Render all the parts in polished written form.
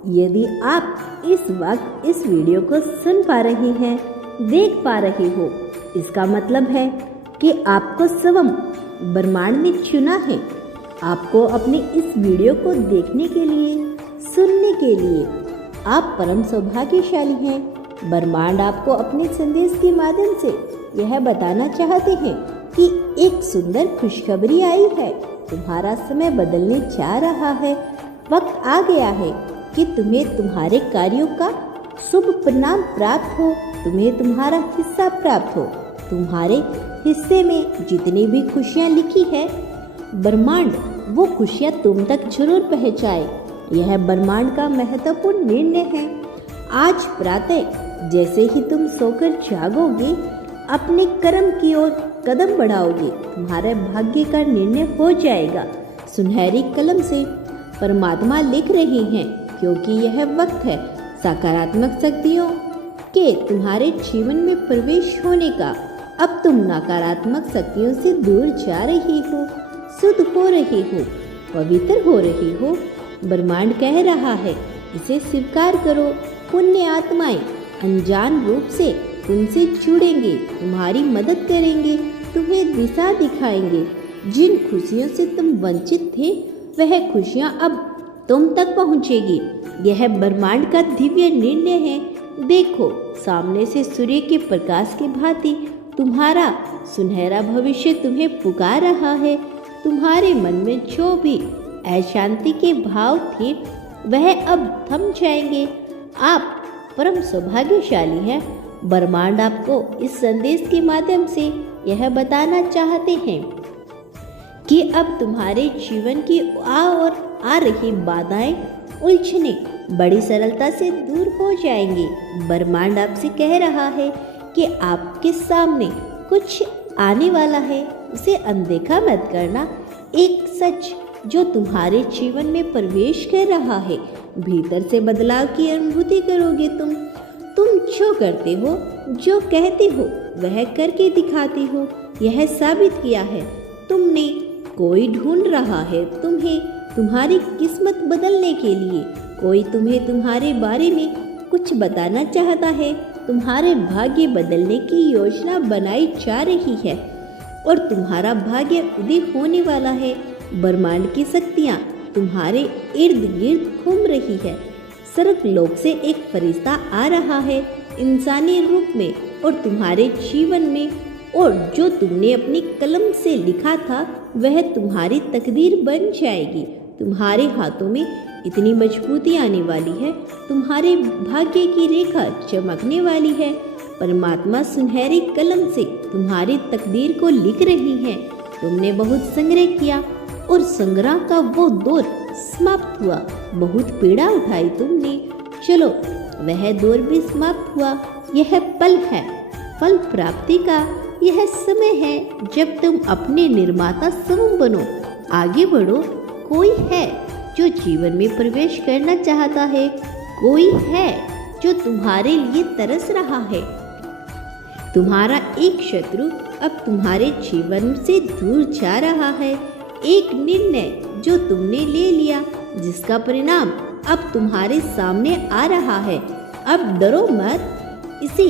यदि आप इस वक्त इस वीडियो को सुन पा रहे हैं, देख पा रहे हो, इसका मतलब है कि आपको स्वयं ब्रह्मांड ने चुना है आपको अपने इस वीडियो को देखने के लिए, सुनने के लिए। आप परम सौभाग्यशाली हैं। ब्रह्मांड आपको अपने संदेश के माध्यम से यह बताना चाहते हैं कि एक सुंदर खुशखबरी आई है। तुम्हारा समय बदलने जा रहा है। वक्त आ गया है कि तुम्हें तुम्हारे कार्यों का शुभ परिणाम प्राप्त हो, तुम्हें तुम्हारा हिस्सा प्राप्त हो। तुम्हारे हिस्से में जितनी भी खुशियाँ लिखी है, ब्रह्मांड वो खुशियाँ तुम तक जरूर पहुँचाए। यह ब्रह्मांड का महत्वपूर्ण निर्णय है। आज प्रातः जैसे ही तुम सोकर जागोगे, अपने कर्म की ओर कदम बढ़ाओगे, तुम्हारे भाग्य का निर्णय हो जाएगा। सुनहरी कलम से परमात्मा लिख रहे हैं, क्योंकि यह वक्त है सकारात्मक शक्तियों के तुम्हारे जीवन में प्रवेश होने का। अब तुम नकारात्मक शक्तियों से दूर जा रही हो, शुद्ध हो रही हो, पवित्र हो रही हो। ब्रह्मांड कह रहा है, इसे स्वीकार करो। पुण्य आत्माएं अनजान रूप से तुमसे जुड़ेंगे, तुम्हारी मदद करेंगे, तुम्हें दिशा दिखाएंगे। जिन खुशियों से तुम वंचित थे, वह खुशियां अब तुम तक पहुंचेगी। यह ब्रह्मांड का दिव्य निर्णय है। देखो, सामने से सूर्य के प्रकाश की भांति तुम्हारा सुनहरा भविष्य तुम्हें पुकार रहा है। तुम्हारे मन में जो भी अशांति के भाव थे, वह अब थम जाएंगे। आप परम सौभाग्यशाली हैं। ब्रह्मांड आपको इस संदेश के माध्यम से यह बताना चाहते हैं कि अब तुम्हारे जीवन की आ रही बाधाएं, उलझने बड़ी सरलता से दूर हो जाएंगी। ब्रह्मांड आपसे कह रहा है कि आपके सामने कुछ आने वाला है, उसे अनदेखा मत करना। एक सच जो तुम्हारे जीवन में प्रवेश कर रहा है, भीतर से बदलाव की अनुभूति करोगे। तुम जो करते हो, जो कहते हो, वह करके दिखाते हो। यह साबित किया है तुमने। कोई ढूंढ रहा है तुम्हें तुम्हारी किस्मत बदलने के लिए। कोई तुम्हें तुम्हारे बारे में कुछ बताना चाहता है। तुम्हारे भाग्य बदलने की योजना बनाई जा रही है और तुम्हारा भाग्य उदय होने वाला है। ब्रह्मांड की शक्तियाँ तुम्हारे इर्द गिर्द घूम रही है। स्वर्ग लोक से एक फरिश्ता आ रहा है इंसानी रूप में और तुम्हारे जीवन में, और जो तुमने अपनी कलम से लिखा था, वह तुम्हारी तकदीर बन जाएगी। तुम्हारे हाथों में इतनी मजबूती आने वाली है, तुम्हारे भाग्य की रेखा चमकने वाली है। परमात्मा सुनहरी कलम से तुम्हारी तकदीर को लिख रही है। तुमने बहुत संग्रह किया और संग्रह का वो दौर समाप्त हुआ। बहुत पीड़ा उठाई तुमने, चलो वह दौर भी समाप्त हुआ। यह पल है फल प्राप्ति का। यह समय है जब तुम अपने निर्माता स्वयं बनो, आगे बढ़ो। कोई है जो जीवन में प्रवेश करना चाहता है, कोई है जो तुम्हारे लिए तरस रहा है। तुम्हारा एक शत्रु अब तुम्हारे जीवन से दूर जा रहा है। एक निर्णय जो तुमने ले लिया, जिसका परिणाम अब तुम्हारे सामने आ रहा है। अब डरो मत, इसे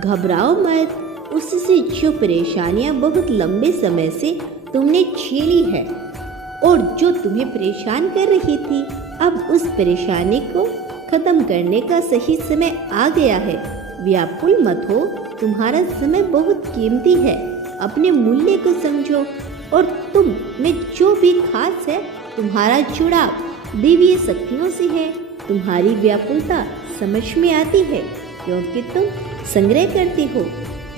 घबराओ मत। उससे जो परेशानियां बहुत लंबे समय से तुमने झेली है और जो तुम्हें परेशान कर रही थी, अब उस परेशानी को खत्म करने का सही समय आ गया है। व्याकुल मत हो, तुम्हारा समय बहुत कीमती है। अपने मूल्य को समझो और तुम में जो भी खास है, तुम्हारा जुड़ाव दिव्य शक्तियों से है। तुम्हारी व्याकुलता समझ में आती है, क्योंकि तुम संग्रह करते हो,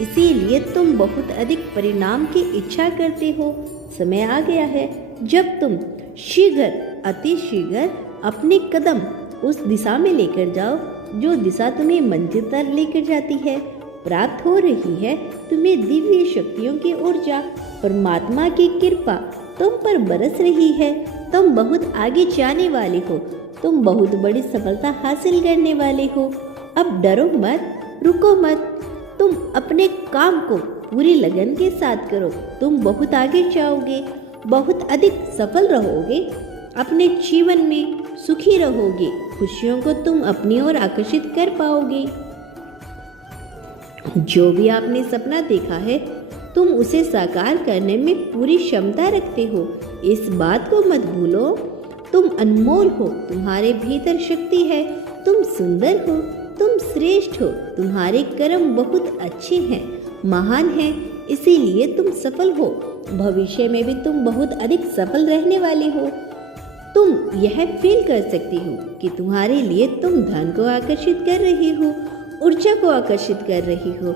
इसीलिए तुम बहुत अधिक परिणाम की इच्छा करते हो। समय आ गया है जब तुम शीघ्र, अति शीघ्र अपने कदम उस दिशा में लेकर जाओ जो दिशा तुम्हें मंजिल तक लेकर जाती है। प्राप्त हो रही है तुम्हें दिव्य शक्तियों की ऊर्जा। परमात्मा की कृपा तुम पर बरस रही है। तुम बहुत आगे जाने वाले हो। तुम बहुत बड़ी सफलता हासिल करने वाले हो। अब डरो मत, रुको मत। तुम अपने काम को पूरी लगन के साथ करो। तुम बहुत आगे जाओगे, बहुत अधिक सफल रहोगे, अपने जीवन में सुखी रहोगे। खुशियों को तुम अपनी ओर आकर्षित कर पाओगे। जो भी आपने सपना देखा है, तुम उसे साकार करने में पूरी क्षमता रखते हो। इस बात को मत भूलो, तुम अनमोल हो, तुम्हारे भीतर शक्ति है, तुम सुंदर हो, तुम श्रेष्ठ हो, तुम्हारे कर्म बहुत अच्छे हैं, महान हैं, इसीलिए तुम सफल हो। भविष्य में भी तुम बहुत अधिक सफल रहने वाले हो। तुम यह फील कर सकती हो कि तुम्हारे लिए तुम धन को आकर्षित कर रही हो, ऊर्जा को आकर्षित कर रही हो।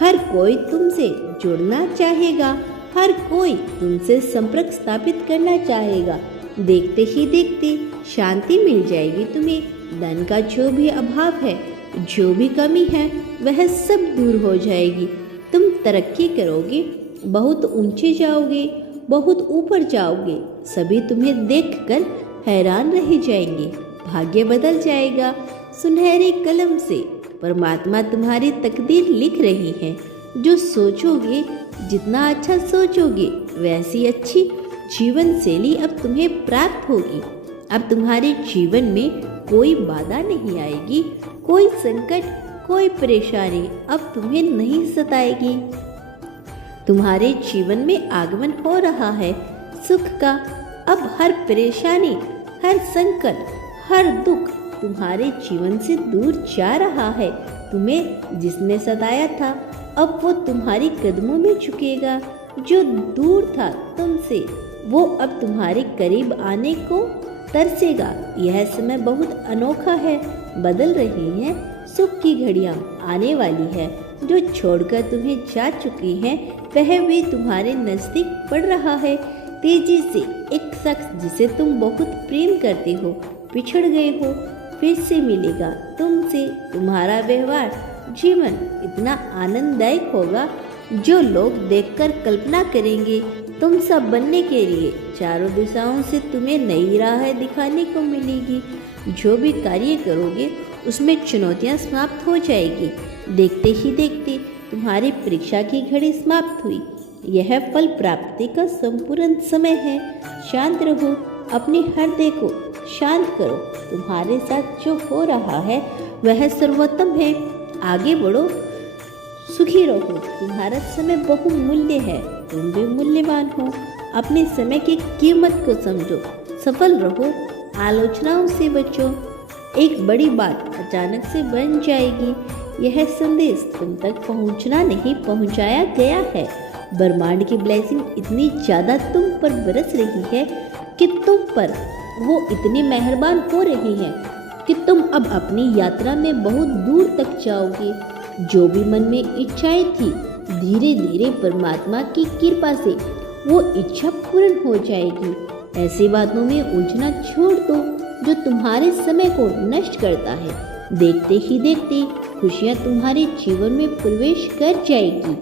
हर कोई तुमसे जुड़ना चाहेगा, हर कोई तुमसे संपर्क स्थापित करना चाहेगा। देखते ही देखते शांति मिल जाएगी तुम्हें। धन का जो भी अभाव है, जो भी कमी है, वह सब दूर हो जाएगी। तुम तरक्की करोगे, बहुत ऊंचे जाओगे, बहुत ऊपर जाओगे। सभी तुम्हें देखकर हैरान रह जाएंगे। भाग्य बदल जाएगा। सुनहरी कलम से परमात्मा तुम्हारी तकदीर लिख रही है। जो सोचोगे, जितना अच्छा सोचोगे, वैसी अच्छी जीवन शैली अब तुम्हें प्राप्त होगी। अब तुम्हारे जीवन में कोई बाधा नहीं आएगी, कोई संकट, कोई परेशानी अब तुम्हें नहीं सताएगी। तुम्हारे जीवन में आगमन हो रहा है सुख का। अब हर परेशानी, हर संकट, हर दुख तुम्हारे जीवन से दूर जा रहा है। तुम्हें जिसने सताया था, अब वो तुम्हारी कदमों में झुकेगा। जो दूर था तुमसे, वो अब तुम्हारे करीब आने को तरसेगा। यह समय बहुत अनोखा है। बदल रही है, सुख की घड़ियां आने वाली है। जो छोड़कर तुम्हें जा चुकी हैं, वह भी तुम्हारे नजदीक पड़ रहा है। तेजी से एक शख्स जिसे तुम बहुत प्रेम करते हो, पिछड़ गए हो, फिर से मिलेगा तुमसे। तुम्हारा व्यवहार, जीवन इतना आनंददायक होगा, जो लोग देखकर कल्पना करेंगे। तुम सब बनने के लिए चारों दिशाओं से तुम्हें नई राह दिखाने को मिलेगी। जो भी कार्य करोगे, उसमें चुनौतियां समाप्त हो जाएगी। देखते ही देखते तुम्हारी परीक्षा की घड़ी समाप्त हुई। यह फल प्राप्ति का संपूर्ण समय है। शांत रहो, अपने हृदय को शांत करो। तुम्हारे साथ जो हो रहा है, वह सर्वोत्तम है। आगे बढ़ो, सुखी रहो। तुम्हारा समय बहुमूल्य है, तुम भी मूल्यवान हो। अपने समय की कीमत को समझो, सफल रहो, आलोचनाओं से बचो। एक बड़ी बात अचानक से बन जाएगी। यह संदेश तुम तक पहुंचना नहीं, पहुंचाया गया है। ब्रह्मांड की ब्लेसिंग इतनी ज़्यादा तुम पर बरस रही है कि तुम पर वो इतनी मेहरबान हो रही है कि तुम अब अपनी यात्रा में बहुत दूर तक जाओगे। जो भी मन में इच्छाएं थी, धीरे धीरे परमात्मा की कृपा से वो इच्छा पूर्ण हो जाएगी। ऐसी बातों में उलझना छोड़ दो जो तुम्हारे समय को नष्ट करता है। देखते ही देखते खुशियाँ तुम्हारे जीवन में प्रवेश कर जाएगी।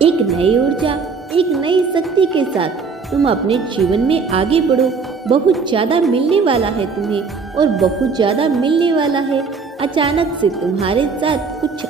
एक नई ऊर्जा, एक नई शक्ति के साथ तुम अपने जीवन में आगे बढ़ो। बहुत ज़्यादा मिलने वाला है तुम्हें, और बहुत ज़्यादा मिलने वाला है। अचानक से तुम्हारे साथ कुछ